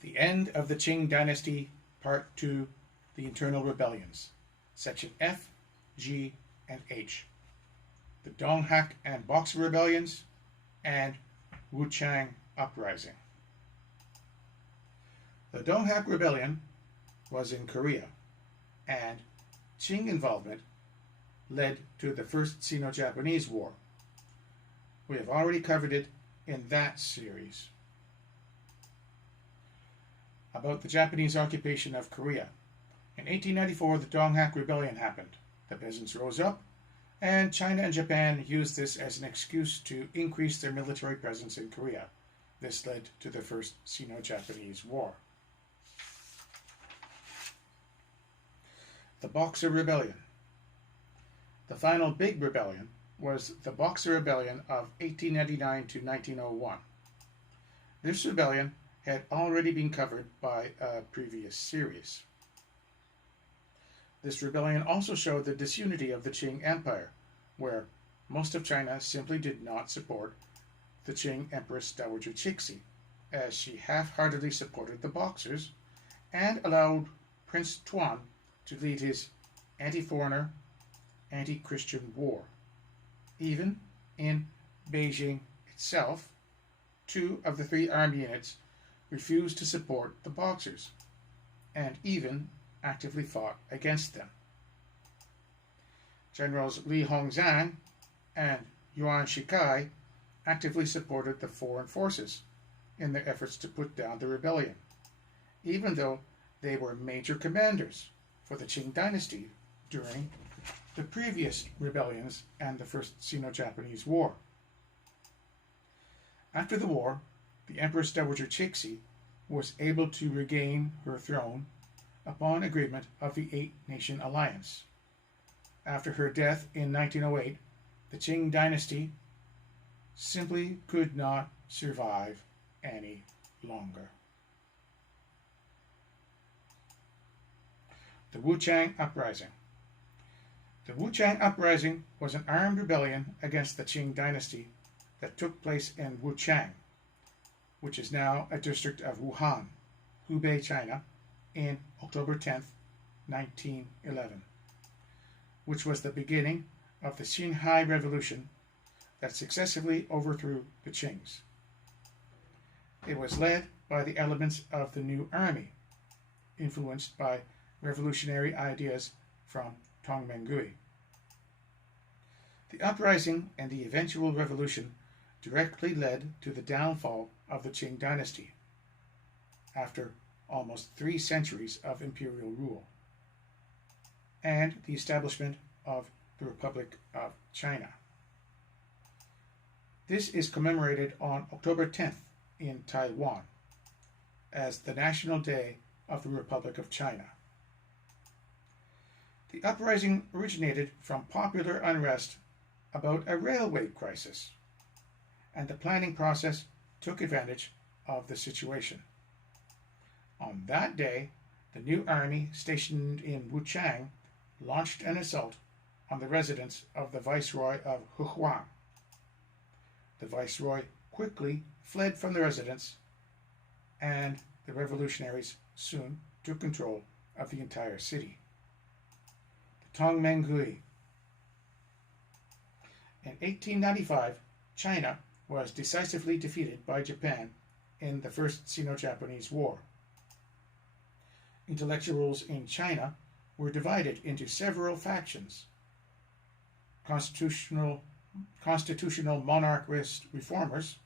The End of the Qing Dynasty, Part 2, The Internal Rebellions, Section F, G, and H. The Donghak and Boxer Rebellions, and Wuchang Uprising. The Donghak Rebellion was in Korea, and Qing involvement led to the First Sino-Japanese War. We have already covered it in that series. About the Japanese occupation of Korea. In 1894, the Donghak Rebellion happened. The peasants rose up, and China and Japan used this as an excuse to increase their military presence in Korea. This led to the First Sino-Japanese War. The Boxer Rebellion. The final big rebellion was the Boxer Rebellion of 1899 to 1901. This rebellion had already been covered by a previous series. This rebellion also showed the disunity of the Qing Empire, where most of China simply did not support the Qing Empress Dowager Cixi, as she half-heartedly supported the Boxers and allowed Prince Tuan to lead his anti-foreigner, anti-Christian war. Even in Beijing itself, 2 of the 3 armed units refused to support the Boxers, and even actively fought against them. Generals Li Hongzhang and Yuan Shikai actively supported the foreign forces in their efforts to put down the rebellion, even though they were major commanders for the Qing Dynasty during the previous rebellions and the First Sino-Japanese War. After the war, the Empress Dowager Cixi was able to regain her throne upon agreement of the Eight-Nation Alliance. After her death in 1908, the Qing Dynasty simply could not survive any longer. The Wuchang Uprising. The Wuchang Uprising was an armed rebellion against the Qing Dynasty that took place in Wuchang, which is now a district of Wuhan, Hubei, China, in October 10, 1911, which was the beginning of the Xinhai Revolution that successively overthrew the Qings. It was led by the elements of the New Army, influenced by revolutionary ideas from Tongmenghui. The uprising and the eventual revolution directly led to the downfall of the Qing Dynasty after almost 3 centuries of imperial rule, and the establishment of the Republic of China. This is commemorated on October 10th in Taiwan as the National Day of the Republic of China. The uprising originated from popular unrest about a railway crisis, and the planning process took advantage of the situation. On that day, the new army stationed in Wuchang launched an assault on the residence of the Viceroy of Wuchang. The Viceroy quickly fled from the residence, and the revolutionaries soon took control of the entire city. The Tongmenghui. In 1895, China was decisively defeated by Japan in the First Sino-Japanese War. Intellectuals in China were divided into several factions: constitutional monarchist reformers,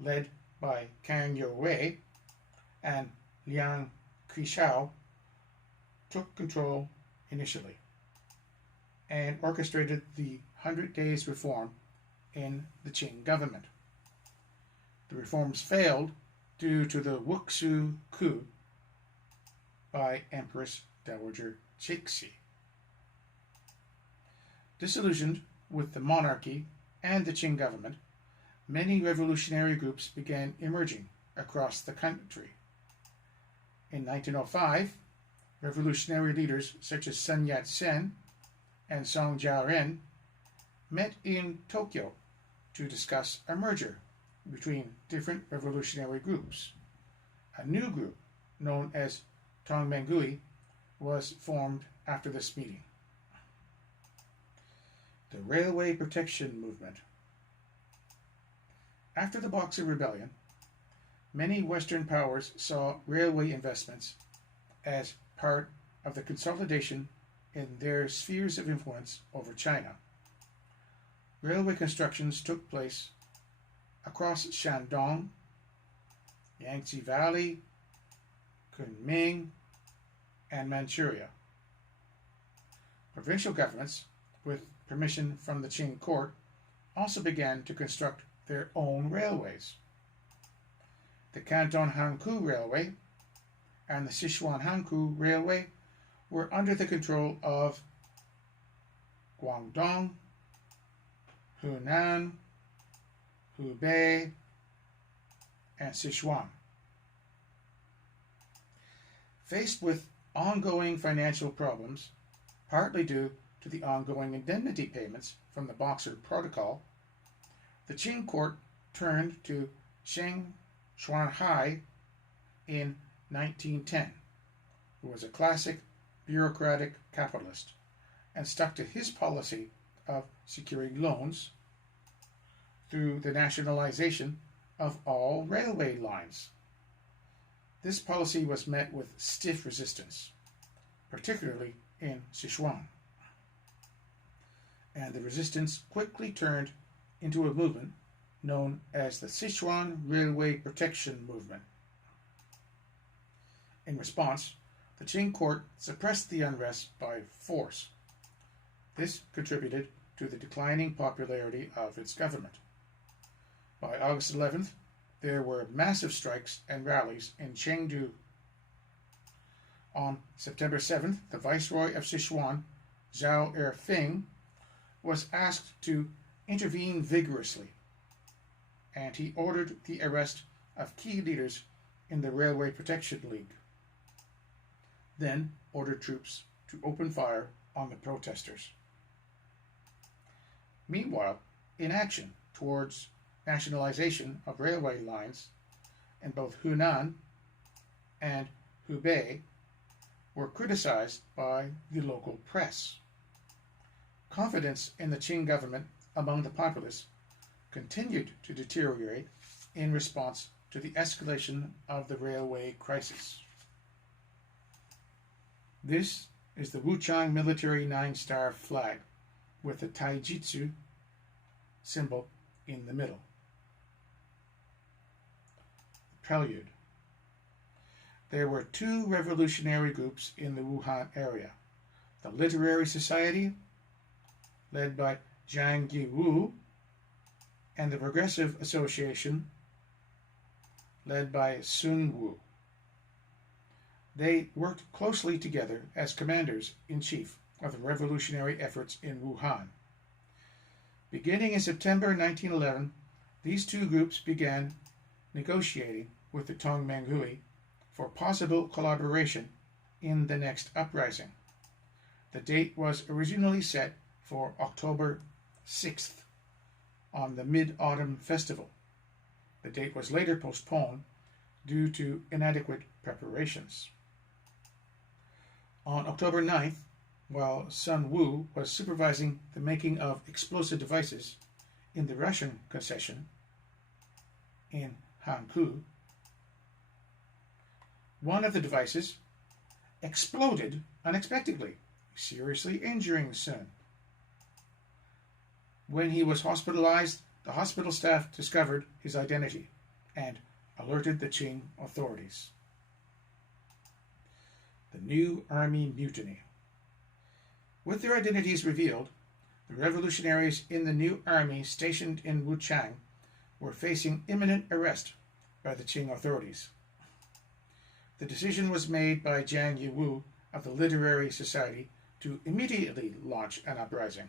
led by Kang Youwei, and Liang Qichao, took control initially and orchestrated the 100 Days reform in the Qing government. The reforms failed due to the Wuxu coup by Empress Dowager Cixi. Disillusioned with the monarchy and the Qing government, many revolutionary groups began emerging across the country. In 1905, revolutionary leaders such as Sun Yat-sen and Song Jiaoren met in Tokyo to discuss a merger between different revolutionary groups, A new group, known as Tongmenghui, was formed after this meeting. The Railway Protection Movement. After the Boxer Rebellion, many Western powers saw railway investments as part of the consolidation in their spheres of influence over China. Railway constructions took place across Shandong, Yangtze Valley, Kunming, and Manchuria. Provincial governments, with permission from the Qing court, also began to construct their own railways. The Canton Hankou Railway and the Sichuan Hankou Railway were under the control of Guangdong, Hunan, Hubei, and Sichuan. Faced with ongoing financial problems, partly due to the ongoing indemnity payments from the Boxer Protocol, the Qing court turned to Sheng Xuanhai in 1910, who was a classic bureaucratic capitalist, and stuck to his policy of securing loans through the nationalization of all railway lines. This policy was met with stiff resistance, particularly in Sichuan, and the resistance quickly turned into a movement known as the Sichuan Railway Protection Movement. In response, the Qing court suppressed the unrest by force. This contributed to the declining popularity of its government. By August 11th, there were massive strikes and rallies in Chengdu. On September 7th, the Viceroy of Sichuan, Zhao Erfeng, was asked to intervene vigorously, and he ordered the arrest of key leaders in the Railway Protection League, then ordered troops to open fire on the protesters. Meanwhile, inaction towards nationalization of railway lines in both Hunan and Hubei were criticized by the local press. Confidence in the Qing government among the populace continued to deteriorate in response to the escalation of the railway crisis. This is the Wuchang military 9-star flag with the taijutsu symbol in the middle. Prelude. There were two revolutionary groups in the Wuhan area: the Literary Society, led by Zhang Yiwu, and the Progressive Association, led by Sun Wu. They worked closely together as commanders-in-chief of the revolutionary efforts in Wuhan. Beginning in September 1911, these two groups began negotiating with the Tongmenghui for possible collaboration in the next uprising. The date was originally set for October 6th, on the Mid-Autumn Festival. The date was later postponed due to inadequate preparations. On October 9th, while Sun Wu was supervising the making of explosive devices in the Russian concession in Hankou, one of the devices exploded unexpectedly, seriously injuring Sun. When he was hospitalized, the hospital staff discovered his identity and alerted the Qing authorities. The New Army Mutiny. With their identities revealed, the revolutionaries in the new army stationed in Wuchang were facing imminent arrest by the Qing authorities. The decision was made by Zhang Yiwu of the Literary Society to immediately launch an uprising,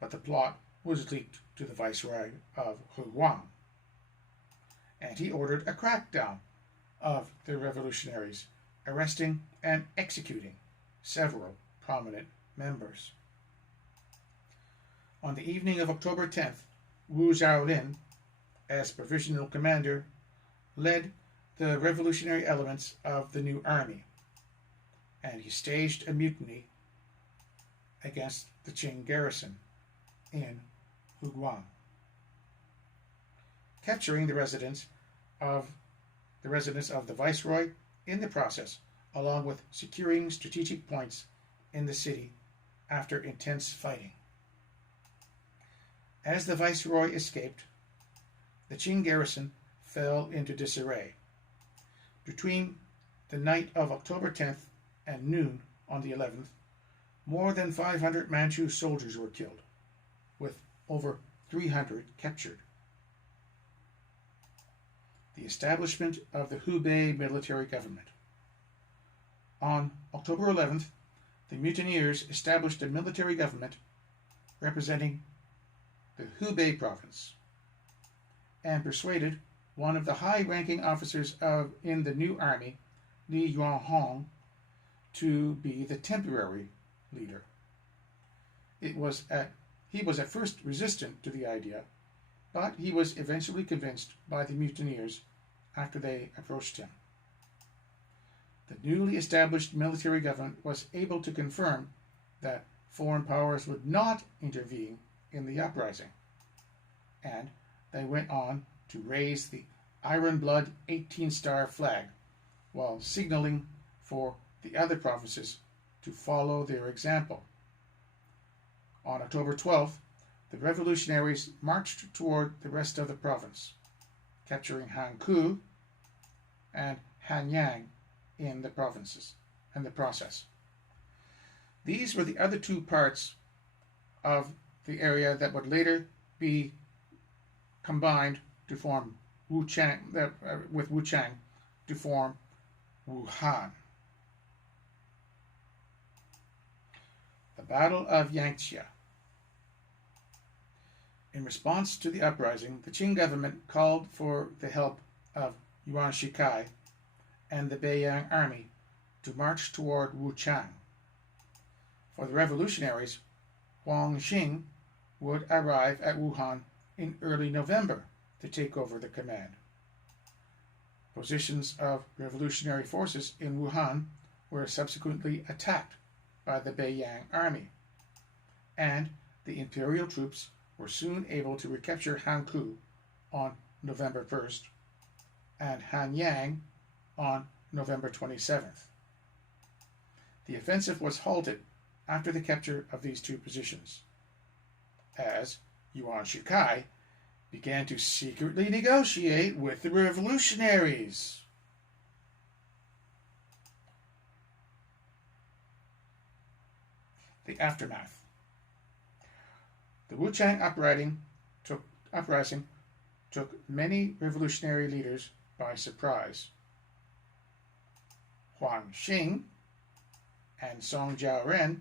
but the plot was leaked to the Viceroy of Huang, and he ordered a crackdown of the revolutionaries, arresting and executing several prominent members. On the evening of October 10th, Wu Zhaolin, as provisional commander, led the revolutionary elements of the new army, and he staged a mutiny against the Qing garrison in Wuchang, capturing the residence of the viceroy in the process, along with securing strategic points in the city after intense fighting. As the viceroy escaped, the Qing garrison fell into disarray. Between the night of October 10th and noon on the 11th, more than 500 Manchu soldiers were killed, with over 300 captured. The establishment of the Hubei military government. On October 11th, the mutineers established a military government representing the Hubei province and persuaded one of the high-ranking officers in the new army, Li Yuanhong, to be the temporary leader. He was at first resistant to the idea, but he was eventually convinced by the mutineers after they approached him. The newly established military government was able to confirm that foreign powers would not intervene in the uprising, and they went on to raise the Iron Blood 18-star flag while signaling for the other provinces to follow their example. On October 12th, the revolutionaries marched toward the rest of the province, capturing Hankou and Hanyang in the process. These were the other two parts of the area that would later be combined to form Wuchang, with Wuchang to form Wuhan. The Battle of Yangtze. In response to the uprising, the Qing government called for the help of Yuan Shikai and the Beiyang army to march toward Wuchang. For the revolutionaries, Huang Xing would arrive at Wuhan in early November to take over the command. Positions of revolutionary forces in Wuhan were subsequently attacked by the Beiyang army, and the imperial troops were soon able to recapture Hankou on November 1st and Hanyang on November 27th. The offensive was halted after the capture of these two positions, as Yuan Shikai began to secretly negotiate with the revolutionaries. The aftermath. The Wuchang uprising took many revolutionary leaders by surprise. Huang Xing and Song Jiaoren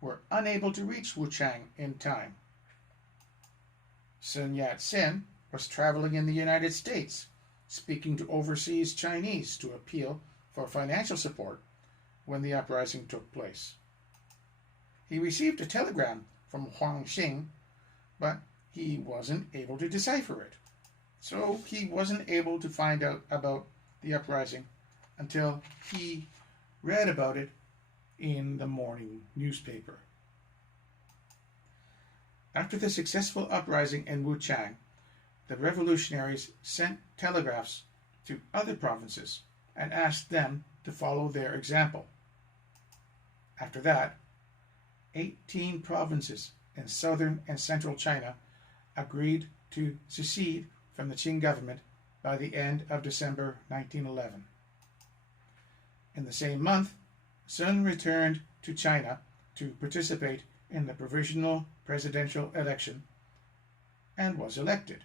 were unable to reach Wuchang in time. Sun Yat-sen was traveling in the United States, speaking to overseas Chinese to appeal for financial support when the uprising took place. He received a telegram from Huang Xing, but he wasn't able to decipher it, so he wasn't able to find out about the uprising until he read about it in the morning newspaper. After the successful uprising in Wuchang, the revolutionaries sent telegraphs to other provinces and asked them to follow their example. After that, 18 provinces in southern and central China agreed to secede from the Qing government by the end of December 1911. In the same month, Sun returned to China to participate in the provisional presidential election and was elected.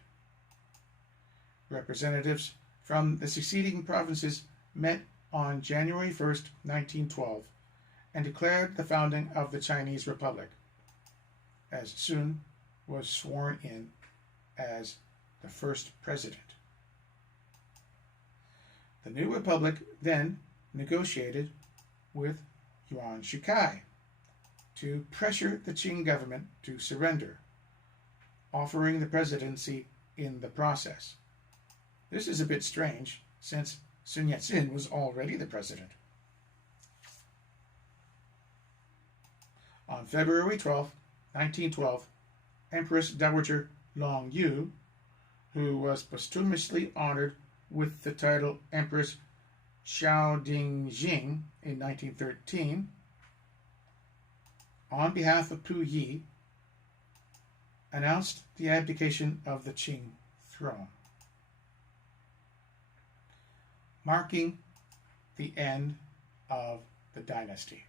Representatives from the seceding provinces met on January 1st, 1912, and declared the founding of the Chinese Republic, as Sun was sworn in as the first president. The new republic then negotiated with Yuan Shikai to pressure the Qing government to surrender, offering the presidency in the process. This is a bit strange, since Sun Yat-sen was already the president. On February 12, 1912, Empress Dowager Long Yu, who was posthumously honored with the title Empress Xiaodingjing in 1913, on behalf of Puyi, announced the abdication of the Qing throne, marking the end of the dynasty.